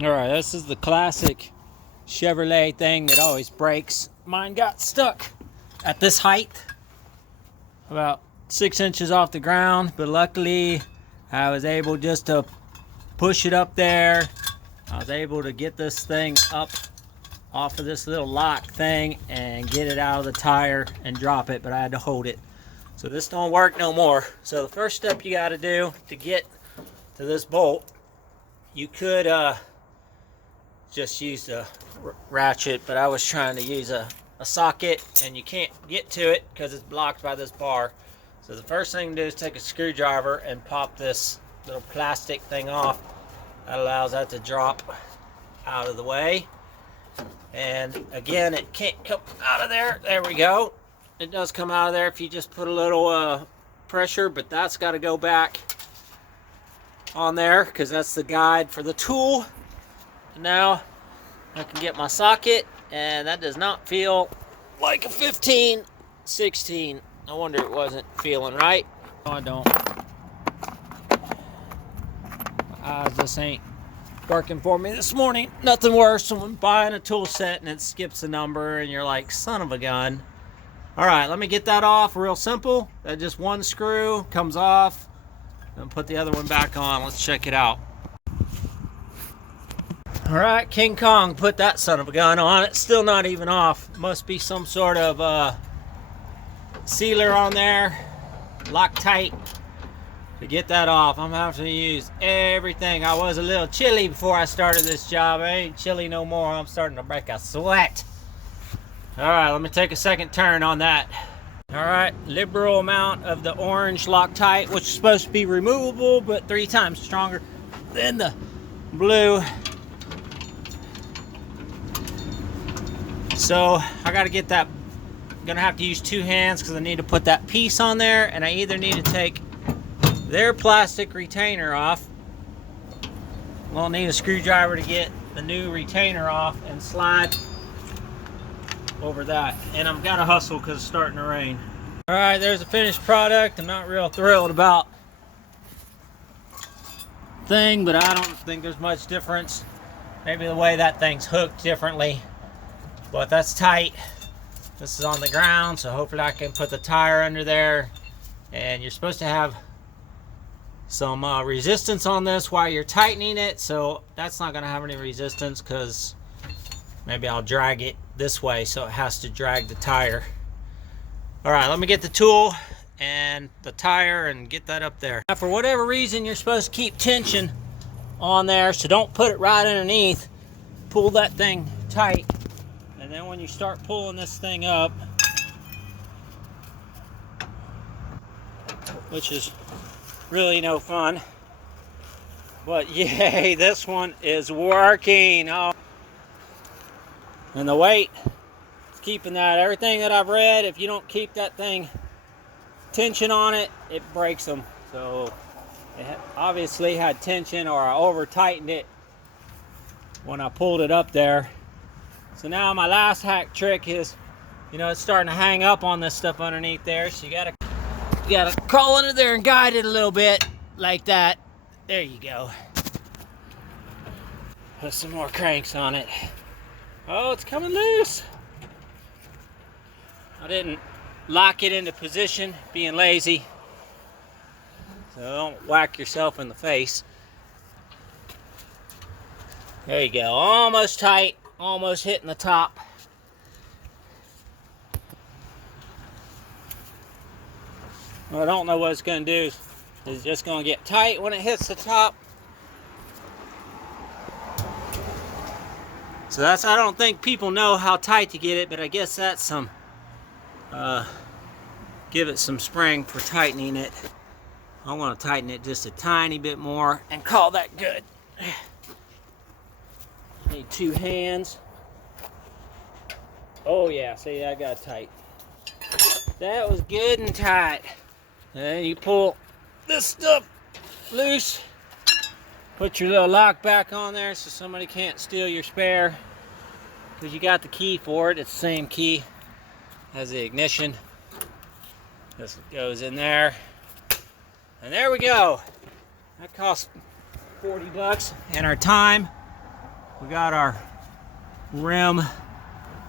All right, this is the classic Chevrolet thing that always breaks. Mine got stuck at this height, about 6 inches off the ground, but luckily I was able just to push it up there. I was able to get this thing up off of this little lock thing and get it out of the tire and drop it, but I had to hold it. So this don't work no more. So the first step you got to do to get to this bolt, you could just use the ratchet, but I was trying to use a socket, and you can't get to it because it's blocked by this bar. So the first thing to do is take a screwdriver and pop this little plastic thing off. That allows that to drop out of the way. And again, it can't come out of there. There we go. It does come out of there if you just put a little pressure, but that's got to go back on there because that's the guide for the tool. Now I can get my socket, and that does not feel like a 15, 16. No wonder it wasn't feeling right. No, I don't. My eyes just ain't working for me this morning. Nothing worse than when buying a tool set and it skips a number and you're like, son of a gun. All right, let me get that off. Real simple. That just one screw comes off, and put the other one back on. Let's check it out. All right, King Kong put that son of a gun on. It's still not even off. Must be some sort of sealer on there, Loctite, to get that off. I'm having to use everything. I was a little chilly before I started this job. I ain't chilly no more. I'm starting to break a sweat. All right, let me take a second turn on that. All right, liberal amount of the orange Loctite, which is supposed to be removable, but 3 times stronger than the blue. So I got to get that. I'm gonna have to use 2 hands because I need to put that piece on there, and I either need to take their plastic retainer off. We'll need a screwdriver to get the new retainer off and slide over that. And I've got to hustle because it's starting to rain. All right, there's a finished product. I'm not real thrilled about thing, but I don't think there's much difference. Maybe the way that thing's hooked differently. But that's tight. This is on the ground, so hopefully I can put the tire under there. And you're supposed to have some resistance on this while you're tightening it, so that's not going to have any resistance because maybe I'll drag it this way, so it has to drag the tire. All right, let me get the tool and the tire and get that up there. Now, for whatever reason, you're supposed to keep tension on there, so don't put it right underneath. Pull that thing tight. And then when you start pulling this thing up, which is really no fun, but yay, this one is working. Oh. And the weight is keeping that. Everything that I've read, if you don't keep that thing tension on it, it breaks them. So it obviously had tension, or I over tightened it when I pulled it up there. So now my last hack trick is, it's starting to hang up on this stuff underneath there. So you gotta crawl under there and guide it a little bit like that. There you go. Put some more cranks on it. Oh, it's coming loose. I didn't lock it into position, being lazy. So don't whack yourself in the face. There you go, almost tight. Almost hitting the top. Well, I don't know what it's going to do. It's just going to get tight when it hits the top. So I don't think people know how tight to get it, but I guess that's some, give it some spring for tightening it. I want to tighten it just a tiny bit more and call that good. Need 2 hands. Oh yeah, see, I got tight. That was good and tight. And then you pull this stuff loose. Put your little lock back on there so somebody can't steal your spare. Because you got the key for it. It's the same key as the ignition. This goes in there. And there we go. That cost $40 and our time. We got our rim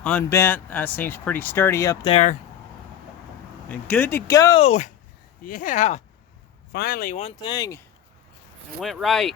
unbent. That seems pretty sturdy up there. And good to go. Yeah. Finally, one thing. It went right.